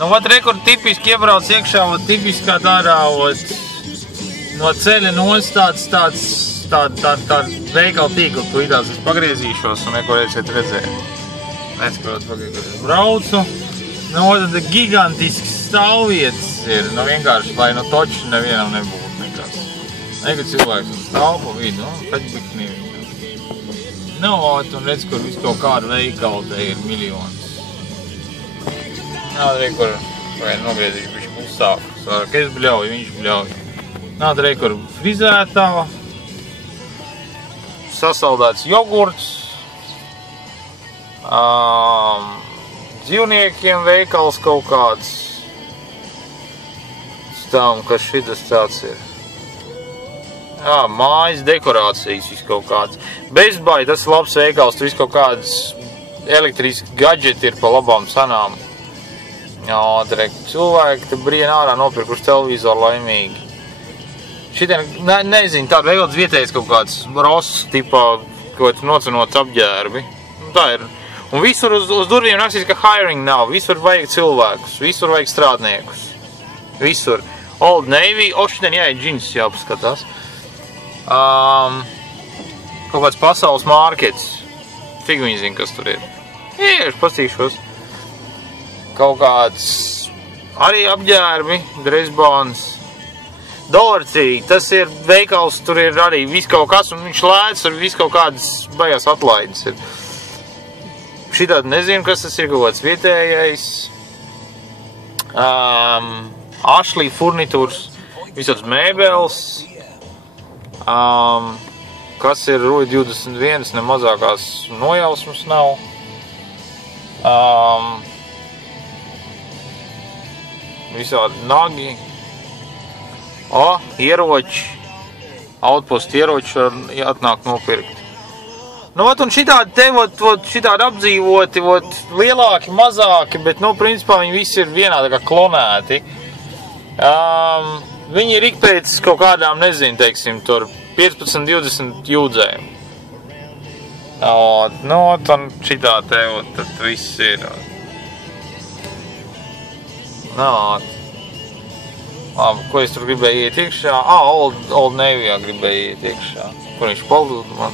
Nu, vat rekur tipiski iebrauc iekšā, vat tipiskā tādā, vat no ceļa nos tāda veikala tīkla, tūlītās es pagriezīšos un neko redzēt. Neskarot, pagaidu, braucu. Nu, tad gigantisks stāvvietas ir, nu vienkārši, lai no toči nevienam nebūtu nekas. Nekad cilvēks uz stāv pa vidu, nu, kaķbiknī. Nu, un redz, kur visu kaut kādu veikalu te ir miljonus. Nāda rekur, nogriezīšu bišķi klusāk, ka es bļauju, viņš bļauju. Nāda rekur frizētā, sasaldēts jogurts, dzīvniekiem veikals kaut kāds, stāvam, kas šitas tāds ir. Jā, mājas dekorācijas viss kaut kāds. Bezbai, tas ir labs veikals, tur viss kaut kāds elektriski gadžeti ir pa labām sanām. Jā, cilvēki te brien ārā nopirkuši televizoru laimīgi. Šitien, nezinu, tāda veikals vietējais kaut kāds Ross tipā, kaut nocenots apģērbi. Tā ir. Un visur uz durvīm rakstīs, ka hiring nav. Visur vajag cilvēkus, visur vajag strādniekus. Visur. Old Navy, šitien jāiet džins jāpaskatās. Kaut kāds pasaules markets. Fig viņi zina, kas tur ir. Iešu, pastīšos. Kaut kāds arī apģērbi, dresbons. Dollarcī, tas ir veikals, tur ir arī viss kaut kas, un viņš lēdz, un viss kaut kādas baigās atlaides ir. Šitādi nezinu, kas tas ir, kaut kāds vietējais. Ashley furnitūrs, visāds mēbeles. Kas ir Rūja 21, ne mazākās nojausmas nav. Visādi nagi. Ieroči. Outpost ieroči var atnākt nopirkt. Nu, un šitādi te, šitādi apdzīvoti, lielāki, mazāki, bet, nu, principā viņi visi ir vienādi kā klonēti. Viņi ir ik pēc kaut kādām, nezinu, teiksim, tur 15-20 jūdzēm. Nu, un šitā te, tad viss ir. Ko es tur gribēju iet iekšā? Old Navy gribēju iet iekšā. Kur viņš palūd man?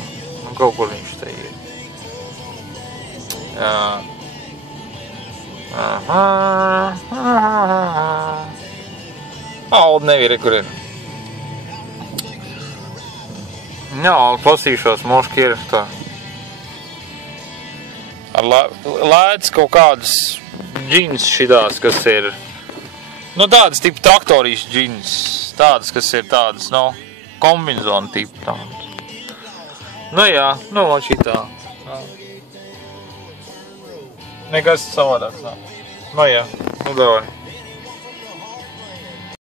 Kaut kur viņš te iet. Old Navy, re, kur ir. Jā, pasīšos, moški ir tā. Ar lēdz kaut kādas džins šitās, kas ir. Nu, tādas tipu traktorīšu džins. Tādas, kas ir tādas, nu, kombinzona tipu tādas. Nu jā, nu, šitā. Nekas savādāks nav. Nu jā, nu davai.